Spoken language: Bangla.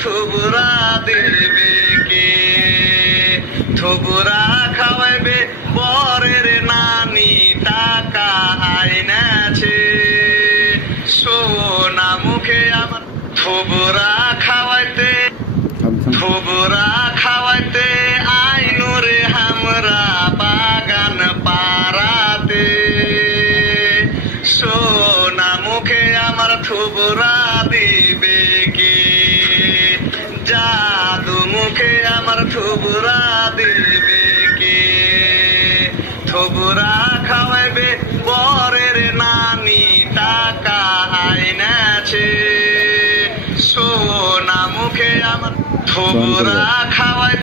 থুবুরা দিবে কে? থুবুরা খাওয়াইবে বরের নানি, টাকা আইনাছে সোনা মুখে আমার। থুবুরা খাওয়াইতে, থুবুরা খাওয়াইতে আইনুরে আমরা বাগান পাড়াতে, সোনা মুখে আমার থুবুরা দিবে কে? জাদু মুখে আমার থুবুরা দিবে কে? থুবুরা খাওয়াইবে বরের নানি, টাকা আইনাছে সোনা মুখে আমার। থুবুরা খাওয়াই